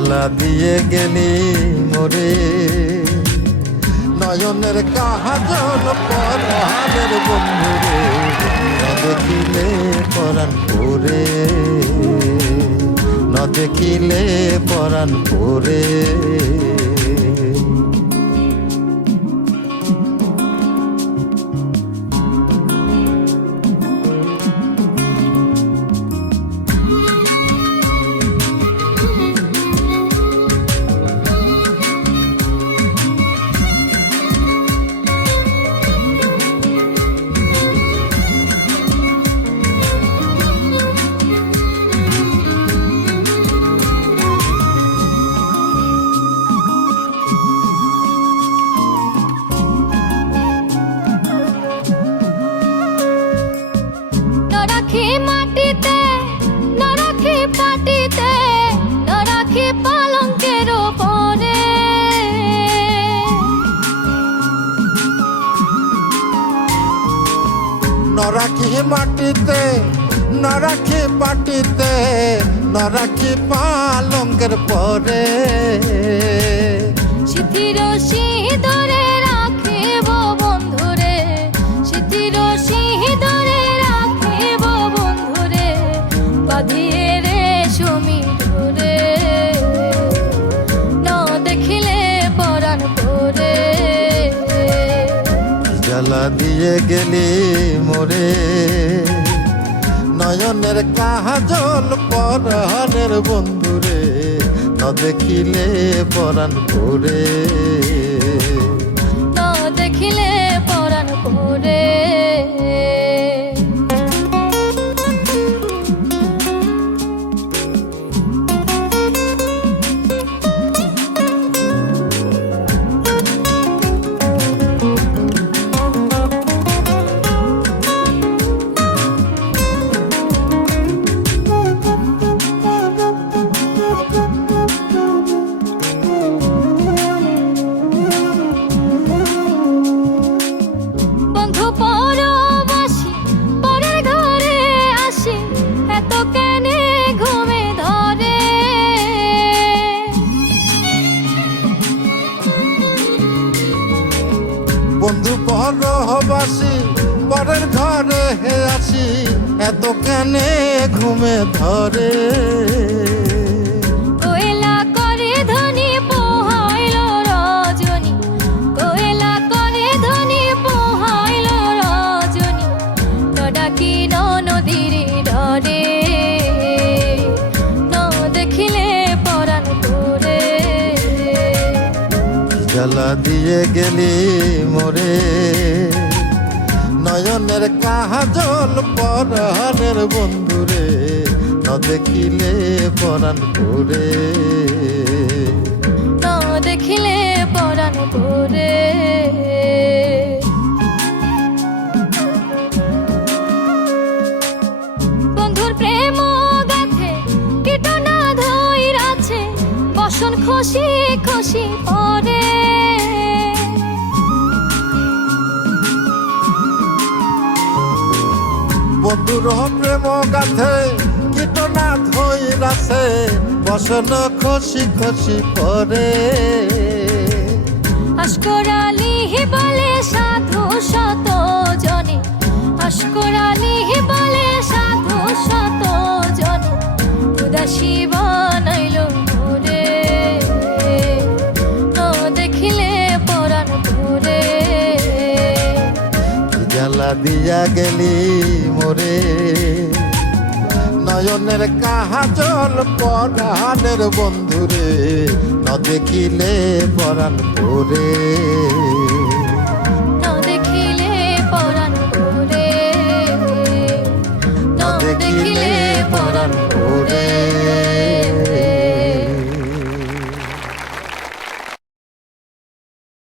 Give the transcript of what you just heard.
জ্বালা দিয়ে গেলি মোরে নয়নের কাজল পরাণের বন্ধুরে না দেখিলে পরাণ পরে না দেখিলে পরাণ পরে মাটিতে না রাখি পাটিতে না রাখি পালঙ্কের ওপরে না রাখি মাটিতে না রাখি পাটিতে না রাখি পালঙ্কের পরে সিঁথির সিঁদুরে রাখিব বন্ধুরে সিঁথির সিঁদুরে রাখিব বন্ধুরে বাঁধিয়ে রেশমি ডোরে না দেখিলে পরাণ পরে জ্বালা দিয়ে গেলি মোরে নয়নের কাজল পরাণের বন্ধুরে না দেখিলে পরাণ পরে না দেখিলে পরাণ পরে বন্ধু পরবাসী পরের ঘরে হে আসি এত কেনে ঘুমে ধরে কোয়েলা করে ধনী পোহাইল রজনী কোয়েলা করে ধনী পোহাইল রজনী ডাকি নদীর ডরে ন দেখিলে পরাণ পরে জ্বালা দিয়ে গেলি মোরে নয়নের কাজল পরাণের বন্ধুরে না দেখিলে পরাণ পরে না দেখিলে পরাণ পরে বন্ধুর প্রেম গাথে কীটনা ধইরাছে বসন খুশি খুশি পরে বন্ধুর প্রেম গাথে কীটনা ধইরাছে বসন খুশি খুশি পরে আশকরালি বলে সাধু শত জনে আশকরালি বলে সাধু শত জনে উদাসী বানাইল মোরে না দেখিলে পরাণ পরে জ্বালা দিয়া গেলি মোরে নয়নের কাজল পরাণের বন্ধুরে না দেখিলে পরাণ পরে না দেখিলে পরাণ পরে না দেখিলে পরাণ